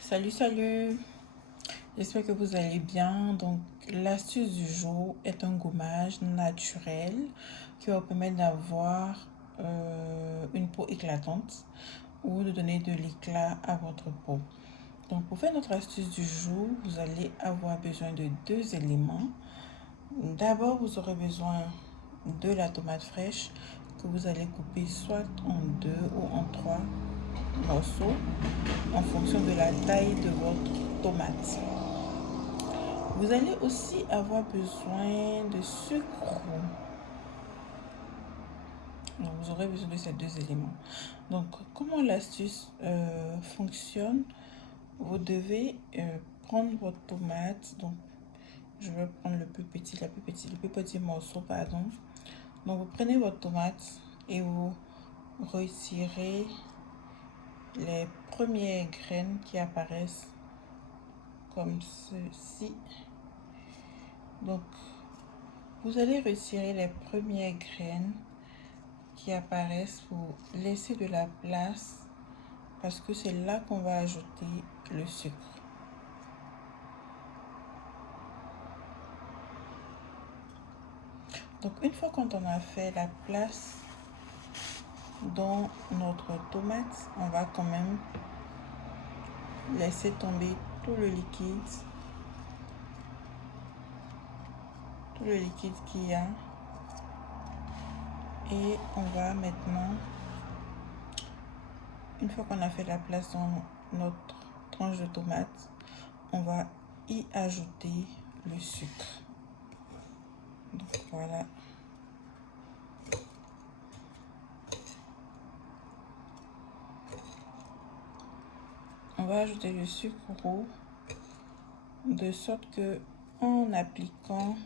Salut, j'espère que vous allez bien. Donc l'astuce du jour est un gommage naturel qui va vous permettre d'avoir une peau éclatante ou de donner de l'éclat à votre peau. Donc pour faire notre astuce du jour, vous allez avoir besoin de deux éléments. D'abord, vous aurez besoin de la tomate fraîche que vous allez couper soit en 2 ou en 3 morceaux en fonction de la taille de votre tomate. Vous allez aussi avoir besoin de sucre. Donc, vous aurez besoin de ces deux éléments. Donc, comment l'astuce fonctionne? Vous devez prendre votre tomate. Donc, je vais prendre le plus petit morceau, pardon. Donc, vous prenez votre tomate et vous retirez les premières graines qui apparaissent comme ceci. Donc, vous allez retirer les premières graines qui apparaissent pour laisser de la place parce que c'est là qu'on va ajouter le sucre. Donc, une fois qu'on a fait la place dans notre tomate, on va quand même laisser tomber tout le liquide qu'il y a. Et on va maintenant, une fois qu'on a fait la place dans notre tranche de tomate, on va y ajouter le sucre. Donc voilà. On va ajouter le sucre roux de sorte que en appliquant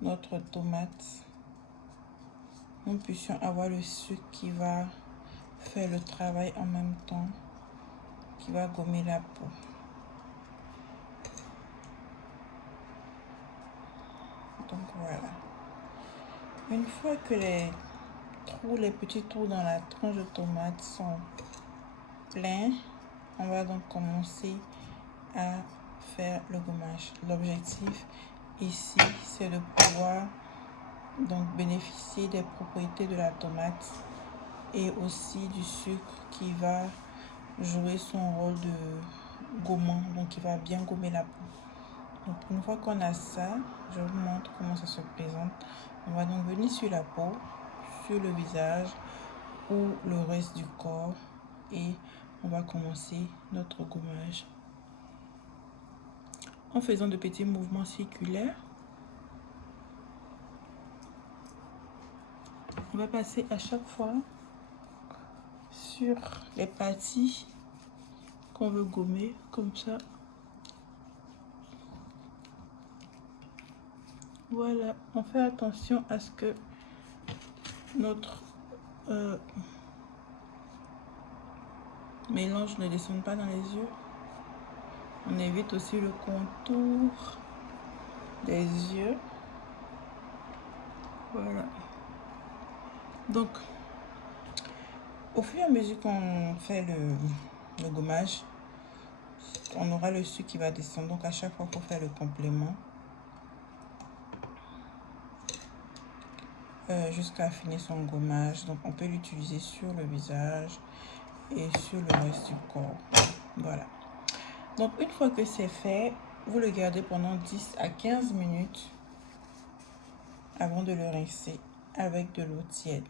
notre tomate, nous puissions avoir le sucre qui va faire le travail en même temps, qui va gommer la peau. Donc voilà. Une fois que les petits trous dans la tranche de tomate sont pleins, on va donc commencer à faire le gommage. L'objectif ici, c'est de pouvoir donc bénéficier des propriétés de la tomate et aussi du sucre qui va jouer son rôle de gommant, donc qui va bien gommer la peau. Donc une fois qu'on a ça, je vous montre comment ça se présente. On va donc venir sur la peau, sur le visage ou le reste du corps et on va commencer notre gommage en faisant de petits mouvements circulaires. On va passer à chaque fois sur les parties qu'on veut gommer, comme ça. Voilà, on fait attention à ce que notre mélange ne descende pas dans les yeux. On évite aussi le contour des yeux. Voilà. Donc, au fur et à mesure qu'on fait le gommage, on aura le sucre qui va descendre. Donc, à chaque fois, il faut faire le complément jusqu'à finir son gommage. Donc, on peut l'utiliser sur le visage et sur le reste du corps. Voilà. Donc, une fois que c'est fait, vous le gardez pendant 10 à 15 minutes avant de le rincer avec de l'eau tiède.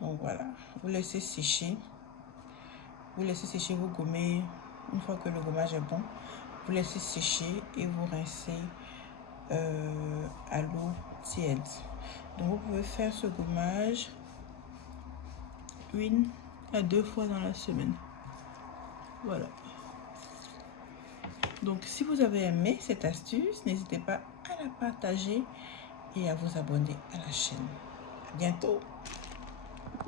Donc voilà, vous laissez sécher. Vous laissez sécher, vous gommez. Une fois que le gommage est bon, vous laissez sécher et vous rincez à l'eau tiède. Donc vous pouvez faire ce gommage 1 à 2 fois dans la semaine. Voilà. Donc si vous avez aimé cette astuce, n'hésitez pas à la partager et à vous abonner à la chaîne. À bientôt.